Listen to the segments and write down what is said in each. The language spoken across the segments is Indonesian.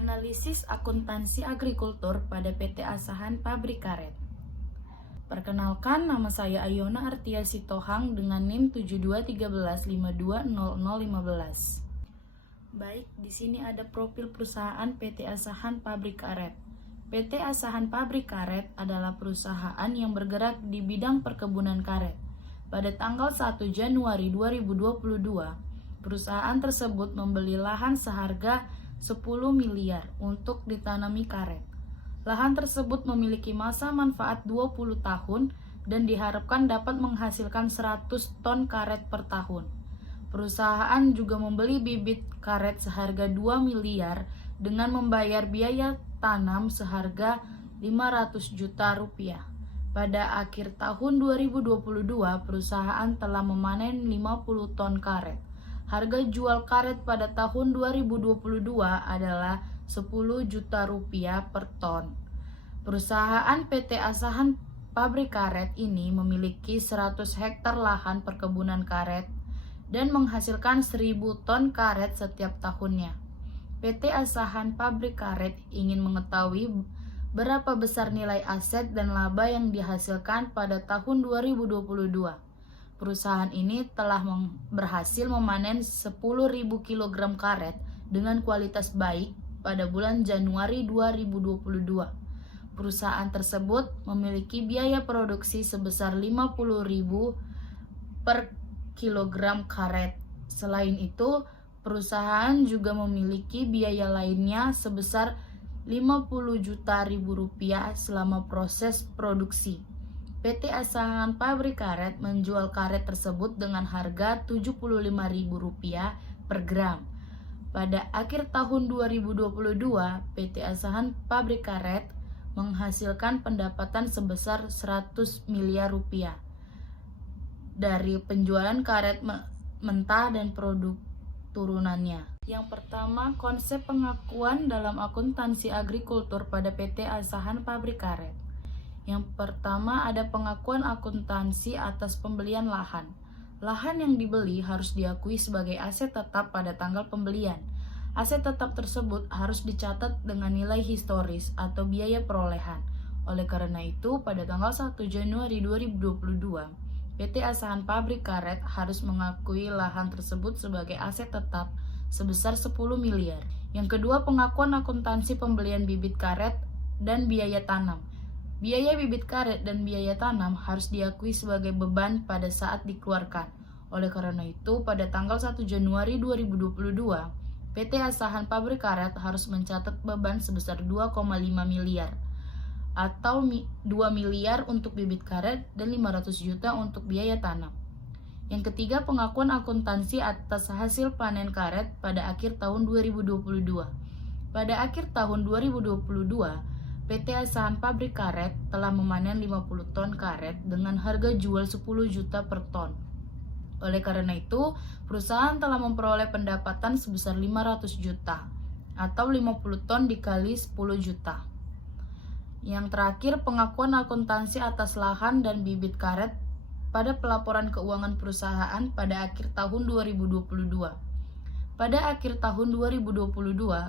Analisis akuntansi agrikultur pada PT Asahan Pabrik Karet. Perkenalkan, nama saya Ayona Artia Sitohang dengan NIM 7213520015. Baik, di sini ada profil perusahaan PT Asahan Pabrik Karet. PT Asahan Pabrik Karet adalah perusahaan yang bergerak di bidang perkebunan karet. Pada tanggal 1 Januari 2022, perusahaan tersebut membeli lahan seharga 10 miliar untuk ditanami karet. Lahan tersebut memiliki masa manfaat 20 tahun dan diharapkan dapat menghasilkan 100 ton karet per tahun. Perusahaan juga membeli bibit karet seharga 2 miliar dengan membayar biaya tanam seharga 500 juta rupiah. Pada akhir tahun 2022, perusahaan telah memanen 50 ton karet. Harga jual karet pada tahun 2022 adalah 10 juta rupiah per ton. Perusahaan PT Asahan Pabrik Karet ini memiliki 100 hektar lahan perkebunan karet dan menghasilkan 1000 ton karet setiap tahunnya. PT Asahan Pabrik Karet ingin mengetahui berapa besar nilai aset dan laba yang dihasilkan pada tahun 2022. Perusahaan ini telah berhasil memanen 10.000 kg karet dengan kualitas baik pada bulan Januari 2022. Perusahaan tersebut memiliki biaya produksi sebesar 50.000 per kilogram karet. Selain itu, perusahaan juga memiliki biaya lainnya sebesar 50 juta rupiah selama proses produksi. PT Asahan Pabrik Karet menjual karet tersebut dengan harga Rp75.000 per gram. Pada akhir tahun 2022, PT Asahan Pabrik Karet menghasilkan pendapatan sebesar 100 miliar rupiah dari penjualan karet mentah dan produk turunannya. Yang pertama, konsep pengakuan dalam akuntansi agrikultur pada PT Asahan Pabrik Karet. Yang pertama ada pengakuan akuntansi atas pembelian lahan. Lahan yang dibeli harus diakui sebagai aset tetap pada tanggal pembelian. Aset tetap tersebut harus dicatat dengan nilai historis atau biaya perolehan. Oleh karena itu, pada tanggal 1 Januari 2022, PT Asahan Pabrik Karet harus mengakui lahan tersebut sebagai aset tetap sebesar 10 miliar. Yang kedua, pengakuan akuntansi pembelian bibit karet dan biaya tanam. Biaya bibit karet dan biaya tanam harus diakui sebagai beban pada saat dikeluarkan. Oleh karena itu, pada tanggal 1 Januari 2022, PT Asahan Pabrik Karet harus mencatat beban sebesar 2,5 miliar atau 2 miliar untuk bibit karet dan 500 juta untuk biaya tanam. Yang ketiga, pengakuan akuntansi atas hasil panen karet pada akhir tahun 2022. Pada akhir tahun 2022, PT Asahan Pabrik Karet telah memanen 50 ton karet dengan harga jual 10 juta per ton. Oleh karena itu, perusahaan telah memperoleh pendapatan sebesar 500 juta atau 50 ton dikali 10 juta. Yang terakhir, pengakuan akuntansi atas lahan dan bibit karet pada pelaporan keuangan perusahaan pada akhir tahun 2022. Pada akhir tahun 2022,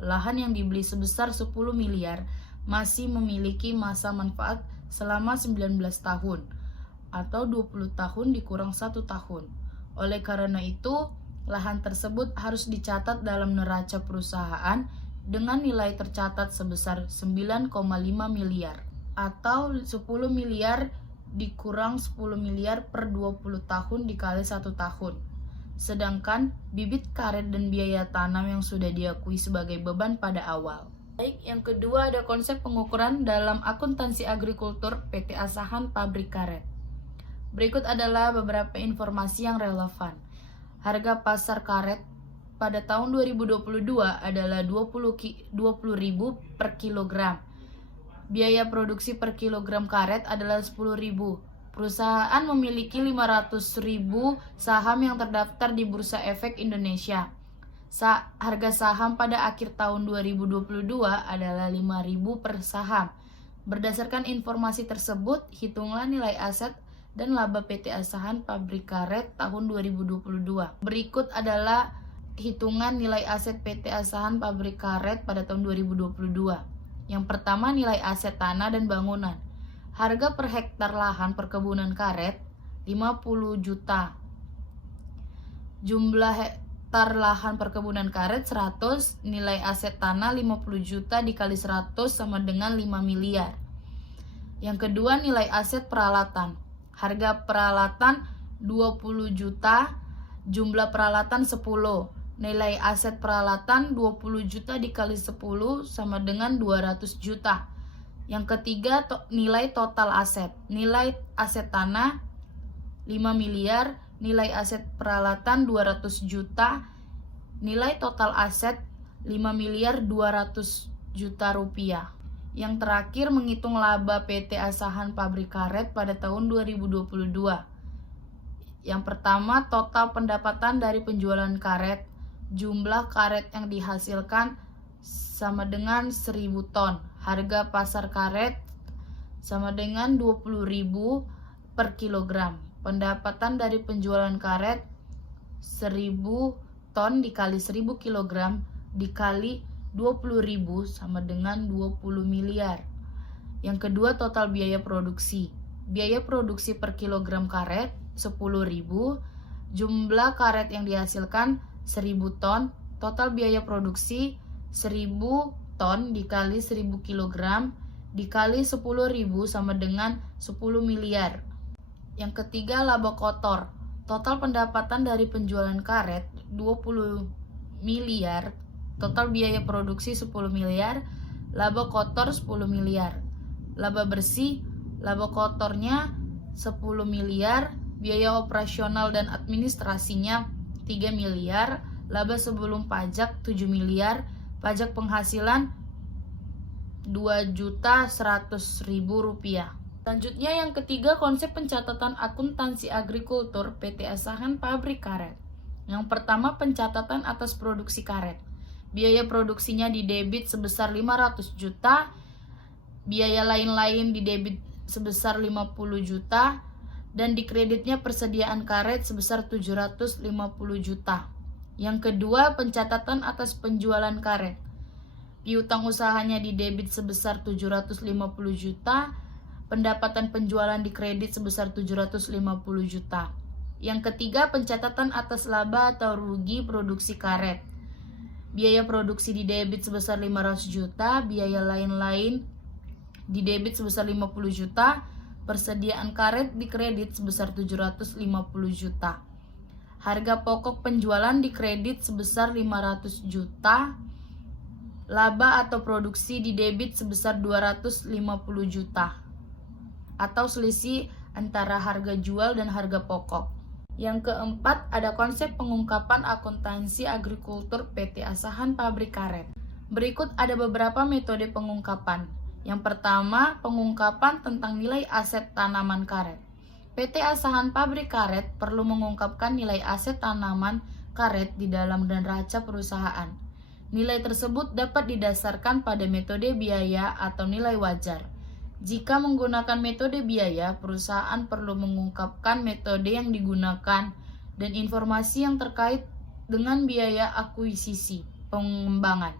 lahan yang dibeli sebesar 10 miliar masih memiliki masa manfaat selama 19 tahun atau 20 tahun dikurang 1 tahun. Oleh karena itu, lahan tersebut harus dicatat dalam neraca perusahaan dengan nilai tercatat sebesar 9,5 miliar atau 10 miliar dikurang 10 miliar per 20 tahun dikali 1 tahun. Sedangkan bibit karet dan biaya tanam yang sudah diakui sebagai beban pada awal. Baik, yang kedua ada konsep pengukuran dalam akuntansi agrikultur PT Asahan Pabrik Karet. Berikut adalah beberapa informasi yang relevan. Harga pasar karet pada tahun 2022 adalah 20.000 per kilogram. Biaya produksi per kilogram karet adalah 10.000. Perusahaan memiliki 500.000 saham yang terdaftar di Bursa Efek Indonesia. Harga saham pada akhir tahun 2022 adalah 5.000 per saham. Berdasarkan informasi tersebut, hitunglah nilai aset dan laba PT Asahan Pabrik Karet tahun 2022. Berikut adalah hitungan nilai aset PT Asahan Pabrik Karet pada tahun 2022. Yang pertama, nilai aset tanah dan bangunan. Harga per hektar lahan perkebunan karet 50 juta. Jumlah hektar lahan perkebunan karet 100, nilai aset tanah 50 juta dikali 100 sama dengan 5 miliar. Yang kedua, nilai aset peralatan. Harga peralatan 20 juta, jumlah peralatan 10. Nilai aset peralatan 20 juta dikali 10 sama dengan 200 juta. Yang ketiga, nilai total aset. Nilai aset tanah 5 miliar, nilai aset peralatan 200 juta, nilai total aset 5 miliar 200 juta rupiah. Yang terakhir, menghitung laba PT Asahan Pabrik Karet pada tahun 2022. Yang pertama, total pendapatan dari penjualan karet. Jumlah karet yang dihasilkan sama dengan 1000 ton. Harga pasar karet sama dengan 20.000 per kilogram. Pendapatan dari penjualan karet 1000 ton dikali 1000 kilogram dikali 20.000 sama dengan 20 miliar. Yang kedua, total biaya produksi. Biaya produksi per kilogram karet 10.000. Jumlah karet yang dihasilkan 1000 ton. Total biaya produksi 1000 ton dikali 1000 kilogram dikali 10.000 sama dengan 10 miliar. Yang ketiga, laba kotor. Total pendapatan dari penjualan karet 20 miliar. Total biaya produksi 10 miliar. Laba kotor 10 miliar. Laba bersih, laba kotornya 10 miliar. Biaya operasional dan administrasinya 3 miliar. Laba sebelum pajak 7 miliar. Pajak penghasilan 2.100.000 rupiah. Selanjutnya yang ketiga, konsep pencatatan akuntansi agrikultur PT Asahan Pabrik Karet. Yang pertama, pencatatan atas produksi karet. Biaya produksinya didebit sebesar 500 juta, biaya lain-lain didebit sebesar 50 juta, dan dikreditnya persediaan karet sebesar 750 juta. Yang kedua, pencatatan atas penjualan karet. Piutang usahanya didebit sebesar 750 juta, pendapatan penjualan dikredit sebesar 750 juta. Yang ketiga, pencatatan atas laba atau rugi produksi karet. Biaya produksi didebit sebesar 500 juta, biaya lain-lain didebit sebesar 50 juta, persediaan karet dikredit sebesar 750 juta. Harga pokok penjualan dikredit sebesar 500 juta. Laba atau produksi didebit sebesar 250 juta. Atau selisih antara harga jual dan harga pokok. Yang keempat, ada konsep pengungkapan akuntansi agrikultur PT Asahan Pabrik Karet. Berikut ada beberapa metode pengungkapan. Yang pertama, pengungkapan tentang nilai aset tanaman karet. PT Asahan Pabrik Karet perlu mengungkapkan nilai aset tanaman karet di dalam neraca perusahaan. Nilai tersebut dapat didasarkan pada metode biaya atau nilai wajar. Jika menggunakan metode biaya, perusahaan perlu mengungkapkan metode yang digunakan dan informasi yang terkait dengan biaya akuisisi, pengembangan,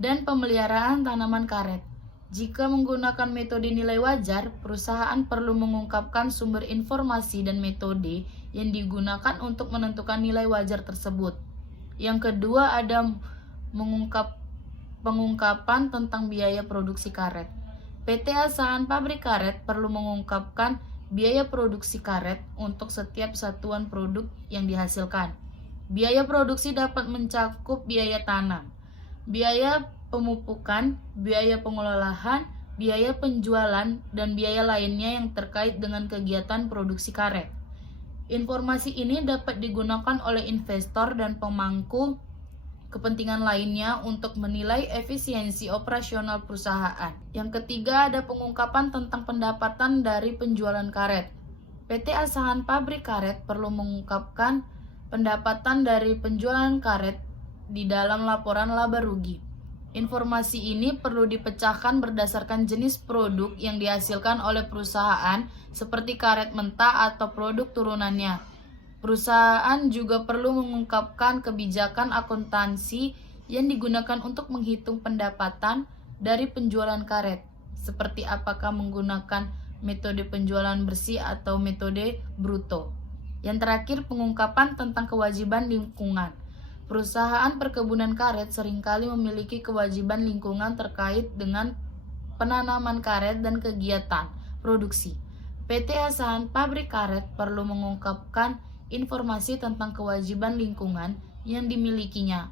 dan pemeliharaan tanaman karet. Jika menggunakan metode nilai wajar, perusahaan perlu mengungkapkan sumber informasi dan metode yang digunakan untuk menentukan nilai wajar tersebut. Yang kedua, ada pengungkapan tentang biaya produksi karet. PT Asahan Pabrik Karet perlu mengungkapkan biaya produksi karet untuk setiap satuan produk yang dihasilkan. Biaya produksi dapat mencakup biaya tanam, biaya pemupukan, biaya pengolahan, biaya penjualan, dan biaya lainnya yang terkait dengan kegiatan produksi karet. Informasi ini dapat digunakan oleh investor dan pemangku kepentingan lainnya untuk menilai efisiensi operasional perusahaan. Yang ketiga, ada pengungkapan tentang pendapatan dari penjualan karet. PT Asahan Pabrik Karet perlu mengungkapkan pendapatan dari penjualan karet di dalam laporan laba rugi. Informasi ini perlu dipecahkan berdasarkan jenis produk yang dihasilkan oleh perusahaan seperti karet mentah atau produk turunannya. Perusahaan juga perlu mengungkapkan kebijakan akuntansi yang digunakan untuk menghitung pendapatan dari penjualan karet, seperti apakah menggunakan metode penjualan bersih atau metode bruto. Yang terakhir, pengungkapan tentang kewajiban lingkungan. Perusahaan perkebunan karet seringkali memiliki kewajiban lingkungan terkait dengan penanaman karet dan kegiatan produksi. PT Asahan Pabrik Karet perlu mengungkapkan informasi tentang kewajiban lingkungan yang dimilikinya,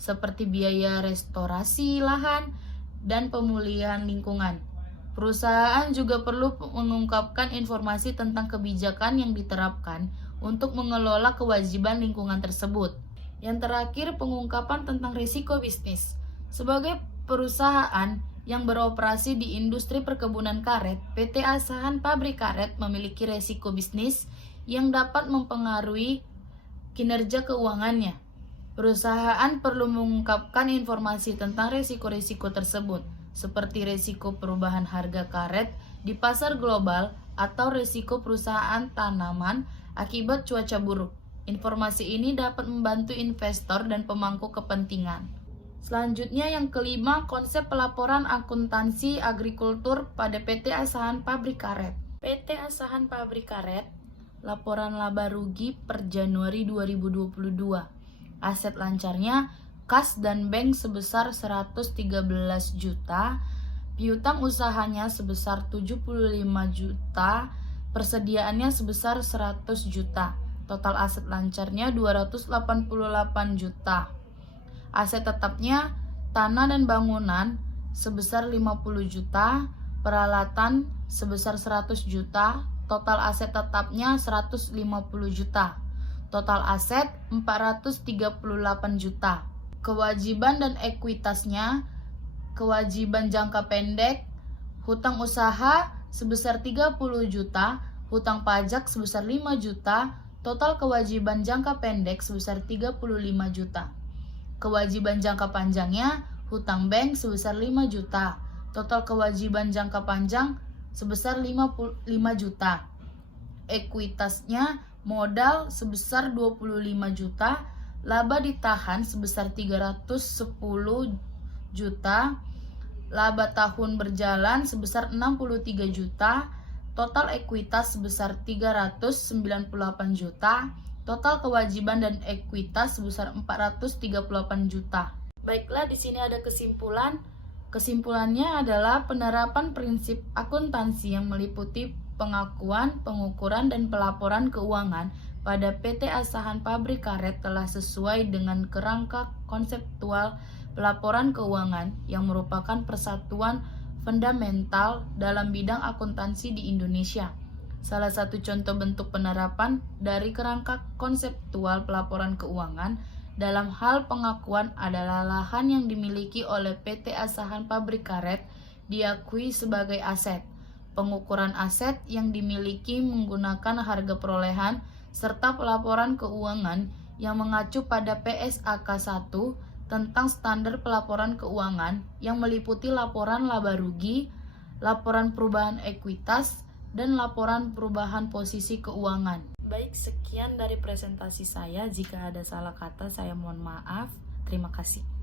seperti biaya restorasi lahan dan pemulihan lingkungan. Perusahaan juga perlu mengungkapkan informasi tentang kebijakan yang diterapkan untuk mengelola kewajiban lingkungan tersebut. Yang terakhir, pengungkapan tentang risiko bisnis. Sebagai perusahaan yang beroperasi di industri perkebunan karet, PT Asahan Pabrik Karet memiliki risiko bisnis yang dapat mempengaruhi kinerja keuangannya. Perusahaan perlu mengungkapkan informasi tentang risiko-risiko tersebut, seperti risiko perubahan harga karet di pasar global atau risiko perusahaan tanaman akibat cuaca buruk. Informasi ini dapat membantu investor dan pemangku kepentingan. Selanjutnya yang kelima, konsep pelaporan akuntansi agrikultur pada PT Asahan Pabrik Karet. PT Asahan Pabrik Karet, laporan laba rugi per Januari 2022. Aset lancarnya kas dan bank sebesar 113 juta, piutang usahanya sebesar 75 juta, persediaannya sebesar 100 juta. Total aset lancarnya 288 juta. Aset tetapnya tanah dan bangunan sebesar 50 juta, peralatan sebesar 100 juta, total aset tetapnya 150 juta. Total aset 438 juta. Kewajiban dan ekuitasnya, kewajiban jangka pendek, hutang usaha sebesar 30 juta, hutang pajak sebesar 5 juta, total kewajiban jangka pendek sebesar 35 juta. Kewajiban jangka panjangnya, hutang bank sebesar 5 juta, total kewajiban jangka panjang sebesar 55 juta. Ekuitasnya, modal sebesar 25 juta, laba ditahan sebesar 310 juta, laba tahun berjalan sebesar 63 juta, total ekuitas sebesar 398 juta, total kewajiban dan ekuitas sebesar 438 juta. Baiklah, di sini ada kesimpulan. Kesimpulannya adalah penerapan prinsip akuntansi yang meliputi pengakuan, pengukuran, dan pelaporan keuangan pada PT Asahan Pabrik Karet telah sesuai dengan kerangka konseptual pelaporan keuangan yang merupakan persatuan fundamental dalam bidang akuntansi di Indonesia. Salah satu contoh bentuk penerapan dari kerangka konseptual pelaporan keuangan dalam hal pengakuan adalah lahan yang dimiliki oleh PT Asahan Pabrik Karet diakui sebagai aset. Pengukuran aset yang dimiliki menggunakan harga perolehan serta pelaporan keuangan yang mengacu pada PSAK 1 tentang standar pelaporan keuangan yang meliputi laporan laba rugi, laporan perubahan ekuitas, dan laporan perubahan posisi keuangan. Baik, sekian dari presentasi saya. Jika ada salah kata, saya mohon maaf. Terima kasih.